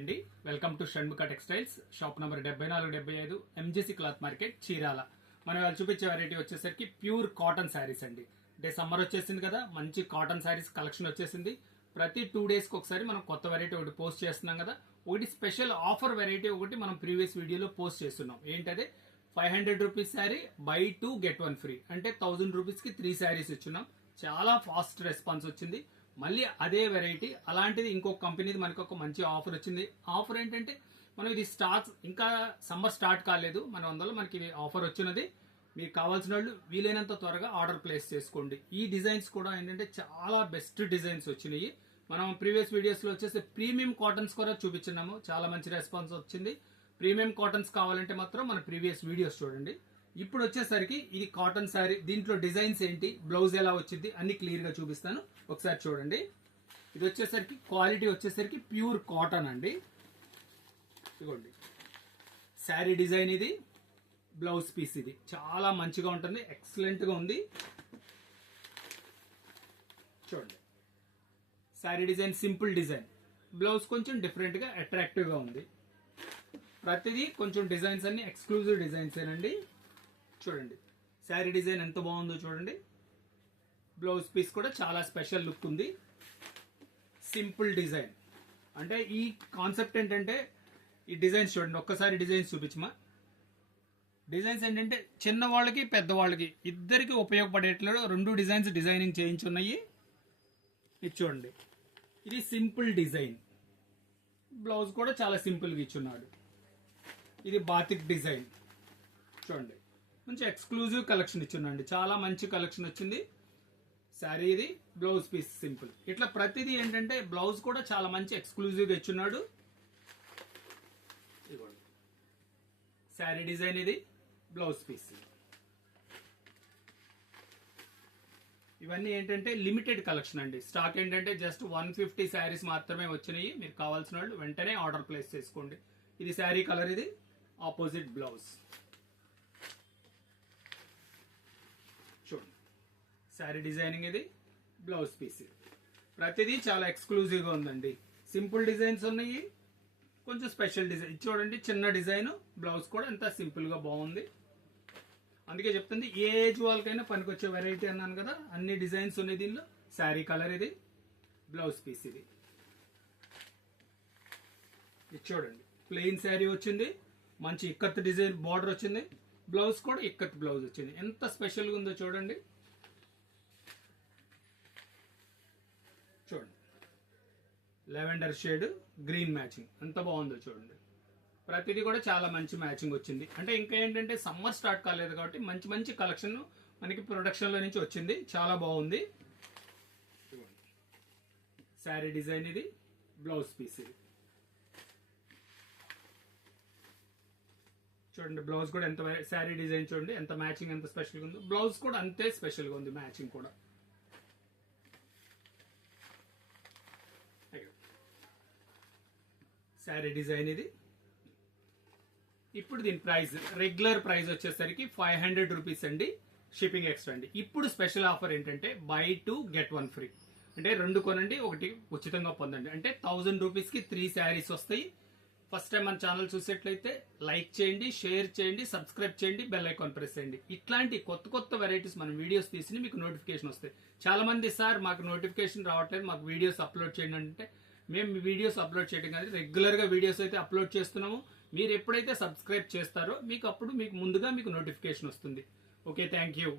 అండి, welcome to Shanmukha textiles. Shop number 7475 MGC cloth market, Chirala. మనం వాళ్ళు చూపించే వెరైటీ వచ్చేసరికి ప్యూర్ కాటన్ శారీస్ అండి. అంటే సమ్మర్ వచ్చేసింది కదా, మంచి కాటన్ శారీస్ కలెక్షన్ వచ్చేసింది. ప్రతి 2 డేస్కి ఒకసారి మనం కొత్త వెరైటీ ఒకటి పోస్ట్ చేస్తున్నాం కదా. ఒకటి స్పెషల్ ఆఫర్ వెరైటీ ఒకటి మనం ప్రీవియస్ వీడియోలో పోస్ట్ చేస్తున్నాం. ఏంటదే 500 rupees sari by 2 get 1 free, అంటే 1000 రూపీస్కి 3 శారీస్ ఇచ్చున్నాం. చాలా ఫాస్ట్ రెస్పాన్స్ వచ్చింది. మళ్ళీ అదే వెరైటీ అలాంటిది ఇంకొక కంపెనీది మనకు ఒక మంచి ఆఫర్ వచ్చింది. ఆఫర్ ఏంటంటే మనం ఇది స్టాక్స్ ఇంకా సమ్మర్ స్టార్ట్ కాలేదు, మన అందులో మనకి ఆఫర్ వచ్చినది. మీకు కావాల్సిన వాళ్ళు వీలైనంత త్వరగా ఆర్డర్ ప్లేస్ చేసుకోండి. ఈ డిజైన్స్ కూడా ఏంటంటే చాలా బెస్ట్ డిజైన్స్ వచ్చినాయి. మనం ప్రీవియస్ వీడియోస్ లో వచ్చేసి ప్రీమియం కాటన్స్ కూడా చూపించున్నాము, చాలా మంచి రెస్పాన్స్ వచ్చింది. ప్రీమియం కాటన్స్ కావాలంటే మాత్రం మన ప్రీవియస్ వీడియోస్ చూడండి. ఇప్పుడు వచ్చేసరికి ఇది కాటన్ శారీ, దీంట్లో డిజైన్స్ ఏంటి, బ్లౌజ్ ఎలా వచ్చింది అన్ని క్లియర్ గా చూపిస్తాను, ఒకసారి చూడండి. ఇది వచ్చేసరికి క్వాలిటీ వచ్చేసరికి ప్యూర్ కాటన్ అండి. ఇదిగోండి శారీ డిజైన్, ఇది బ్లౌజ్ పీస్, ఇది చాలా మంచిగా ఉంటుంది, ఎక్సలెంట్ గా ఉంది. చూడండి sari design simple design, blouse కొంచెం డిఫరెంట్ గా అట్రాక్టివ్ గా ఉంది. ప్రతిదీ కొంచెం డిజైన్స్ అన్ని ఎక్స్క్లూజివ్ డిజైన్స్ ఏనండి. చూడండి శారీ డిజైన్ ఎంత బాగుందో చూడండి. బ్లౌజ్ పీస్ కూడా చాలా స్పెషల్ లుక్ ఉంది. సింపుల్ డిజైన్, అంటే ఈ కాన్సెప్ట్ ఏంటంటే ఈ డిజైన్స్ చూడండి, ఒక్కసారి డిజైన్స్ చూపించమా. డిజైన్స్ ఏంటంటే చిన్నవాళ్ళకి పెద్దవాళ్ళకి ఇద్దరికి ఉపయోగపడేట్లు 2 డిజైన్స్ డిజైనింగ్ చేయించున్నాయి. ఇది చూడండి, ఇది సింపుల్ డిజైన్, బ్లౌజ్ కూడా చాలా సింపుల్గా ఇచ్చున్నాడు. ఇది బాతిక్ డిజైన్, చూడండి మంచి ఎక్స్క్లూజివ్ కలెక్షన్ ఇచ్చున్నాండి, చాలా మంచి కలెక్షన్ వచ్చింది. శారీ ఇది, బ్లౌజ్ పీస్ సింపుల్. ఇట్లా ప్రతిదీ ఏంటంటే బ్లౌజ్ కూడా చాలా మంచి ఎక్స్క్లూజివ్గా ఇచ్చున్నాడు. ఇదిగోండి శారీ డిజైన్, ఇది బ్లౌజ్ పీస్. ఇవన్నీ ఏంటంటే లిమిటెడ్ కలెక్షన్ అండి. స్టాక్ ఏంటంటే జస్ట్ 150 శారీస్ మాత్రమే వచ్చినాయి. మీరు కావాల్సిన వాళ్ళు వెంటనే ఆర్డర్ ప్లేస్ చేసుకోండి. ఇది శారీ కలర్, ఇది ఆపోజిట్ బ్లౌజ్. చూడండి శారీ డిజైనింగ్, ఇది బ్లౌజ్ పీస్. ప్రతిదీ చాలా ఎక్స్క్లూజివ్ గా ఉందండి. సింపుల్ డిజైన్స్ ఉన్నాయి, కొంచెం స్పెషల్ డిజైన్. చూడండి చిన్న డిజైన్, బ్లౌజ్ కూడా ఎంత సింపుల్ గా బాగుంది. అందుకే చెప్తుంది ఏ ఏజ్ వాళ్ళకైనా పనికొచ్చే వెరైటీ అన్నాను కదా. అన్ని డిజైన్స్ ఉన్నాయి దీనిలో. శారీ కలర్, ఇది బ్లౌజ్ పీస్. ఇది చూడండి ప్లెయిన్ శారీ వచ్చింది, మంచి ఇక్కత్ డిజైన్ బార్డర్ వచ్చింది. బ్లౌజ్ కూడా ఇక్కత్ బ్లౌజ్ వచ్చింది. ఎంత స్పెషల్గా ఉందో చూడండి. చూడండి లెవెండర్ షేడ్ గ్రీన్ మ్యాచింగ్ ఎంత బాగుందో చూడండి. ప్రతిదీ కూడా చాలా మంచి మ్యాచింగ్ వచ్చింది. అంటే ఇంకా ఏంటంటే సమ్మర్ స్టార్ట్ కాలేదు కాబట్టి మంచి మంచి కలెక్షన్ మనకి ప్రొడక్షన్ లో నుంచి వచ్చింది, చాలా బాగుంది. శారీ డిజైన్, ఇది బ్లౌజ్ పీస్. ఇది చూడండి బ్లౌజ్ కూడా ఎంత, శారీ డిజైన్ చూడండి ఎంత మ్యాచింగ్, ఎంత స్పెషల్గా ఉందో. బ్లౌజ్ కూడా అంతే స్పెషల్గా ఉంది, మ్యాచింగ్ కూడా. శారీ డిజైన్, ఇది. ఇప్పుడు దీని ప్రైస్, రెగ్యులర్ ప్రైస్ వచ్చేసరికి 500 రూపీస్ అండి, షిప్పింగ్ ఎక్స్ట్రా అండి. ఇప్పుడు స్పెషల్ ఆఫర్ ఏంటంటే బై 2 గెట్ 1 ఫ్రీ, అంటే 2 కొనండి 1 ఉచితంగా పొందండి. అంటే 1000 రూపీస్కి 3 శారీస్ వస్తాయి. ఫస్ట్ టైం మన ఛానల్ చూసేట్లయితే లైక్ చేయండి, షేర్ చేయండి, సబ్స్క్రైబ్ చేయండి, బెల్ ఐకాన్ ప్రెస్ చేయండి. ఇట్లాంటి కొత్త కొత్త వెరైటీస్ మనం వీడియోస్ తీసి మీకు నోటిఫికేషన్ వస్తాయి. చాలా మంది సార్ మాకు నోటిఫికేషన్ రావట్లేదు, మాకు వీడియోస్ అప్లోడ్ చేయండి అంటే, మేము వీడియోస్ అప్లోడ్ చేయడం కానీ రెగ్యులర్ గా వీడియోస్ అయితే అప్లోడ్ చేస్తున్నాము. మీరు ఎప్పుడైతే సబ్స్క్రైబ్ చేస్తారో మీకు అప్పుడు మీకు ముందుగా మీకు నోటిఫికేషన్ వస్తుంది. Okay, thank you.